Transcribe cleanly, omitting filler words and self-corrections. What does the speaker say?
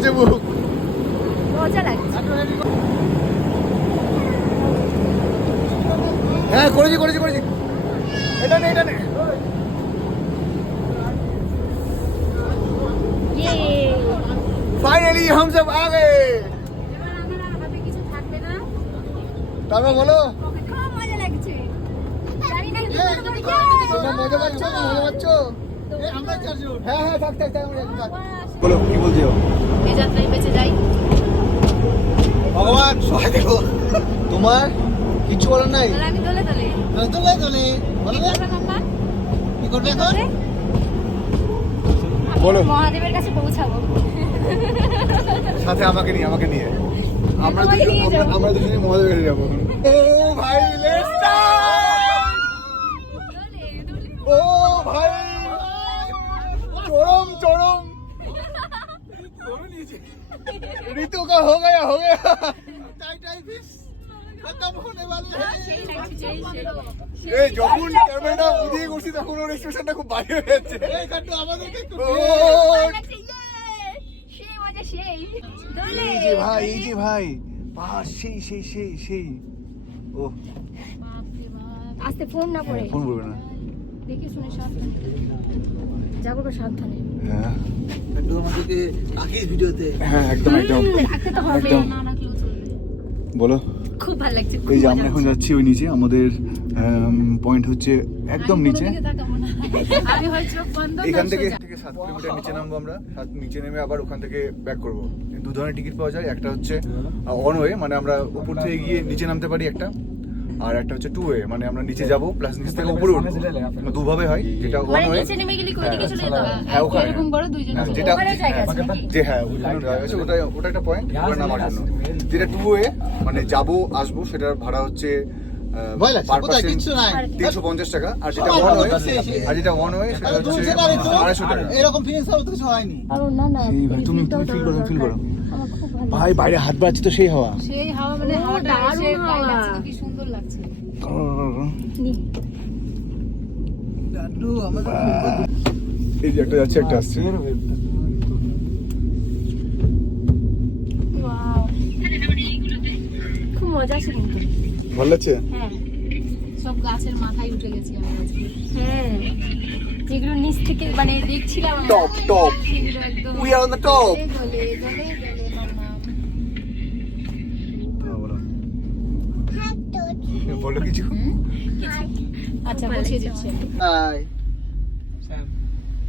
করছে বুক। মজা লাগছে। হ্যাঁ করেছি করেছি করেছি। এটা নে এটা নে। ইয়ে ফাইনালি हम सब आ गए। এবার আমার আর হাতে কিছু থাকবে না। তারপর বলো খুব মজা লাগছে। জানি না তোমরা মজা পাচ্ছ না মজা পাচ্ছ? আমরা চারজন। হ্যাঁ হ্যাঁ থাক থাক থাক আমরা থাক। বলো কি বলছো? এই যাত্রায় বেঁচে যাই। ভগবান সহায় দেখো। তোমার কিছু বলার নাই? আর আমি দলে দলে। দোলে দোলে বলো কি করবে মাম্মা? কি করবে এখন? বলো মহাদেবের কাছে পৌঁছাবো। সাথে আমাকে নিয়ে আমরা তোমাকে নিয়ে দুজন যাবো। আমরা দুজনে মহাদেবের যাবো। ও ভাই লেটস দলে দলে। ও ভাই चरम चरम ऋतु का हो गया टाई फिश खत्म होने वाले हैं। সেই লাগছে সেই। এই যখন ক্যামেরাটা উদিয়ে করছি তখন ওর এক্সপ্রেশনটা খুব ভারী হয়ে যাচ্ছে। এই কাটু আমাদেরকে একটু সেই মজা সেই। দলে। এই যে ভাই পাহাড় সেই ও বাপরে বাপ। আস্তে ফোন না পড়ে। ফোন করবে না। দেখে শুনে সাবধানে যাবো তো সাবধানে। হ্যাঁ একদম আমাদেরকে রাখিস ভিডিওতে। হ্যাঁ একদম রাখতে তো হবে একদম। না রাখলেও চলবে। বলো খুব ভালো লাগছে। এই যে আমরা এখন যাচ্ছি ওই নিচে আমাদের পয়েন্ট হচ্ছে একদম নিচে। আমি হয় চোখ বন্ধ এখান থেকে 7 কিলোমিটার নিচে নামবো আমরা। নিচে নেমে আবার ওখান থেকে ব্যাক করবো। দু ধরনের টিকিট পাওয়া যায়, একটা হচ্ছে ওয়ান ওয়ে মানে আমরা উপর থেকে গিয়ে নিচে নামতে পারি একটা, আর একটা হচ্ছে টু ওয়ে মানে আমরা নিচে যাবো প্লাস নিচ থেকে উপরে উঠবো। দুভাবে হয়, যেটা ওয়ান মানে ওয়ে নিচে নেমে গেলে কোই দিকে চলে যেতে হবে? হ্যাঁ ওখানে এরকম বড় দুইজন হ্যাঁ, আছে। যেটা ওখানে জায়গা আছে নাকি? যে হ্যাঁ ওখানে জায়গা আছে, ওটা একটা পয়েন্ট ওখানে নামার জন্য। যেটা টু ওয়ে মানে যাবো আসবো সেটার ভাড়া হচ্ছে ভয় লাগছে, per কোথায় person কিচ্ছু নাই। 350 টাকা, আর যেটা ওয়ান ওয়ে সেটা হচ্ছে 250 টাকা। এরকম ফিলিংস হবে তো কিছু হয়নি। আরে না না সেই ভাই তুমি ফিল করো ফিল করো আমার খুব ভালো ভাই বাইরে হাত বাড়াচ্ছি তো সেই হাওয়া। সেই হাওয়া মানে হাওয়াটা এসে গায়ে লাগছে তো কি সুন্দর লাগছে। নি দাদু আমাদের এই যে একটা যাচ্ছে একটা আসছে। ওয়াও খুব মজা আছে কিন্তু। ভালো লাগছে? হ্যাঁ সব গাছের মাথায় উঠে গেছি আমি আজকে। হ্যাঁ যেগুলো নিচ থেকে মানে দেখছিলাম আমরা, টপ টপ সেগুলো একদম we are on the top. দলে দলে দলে মাম্মা। বলো কিছু। আচ্ছা বসিয়ে দিচ্ছি। হাই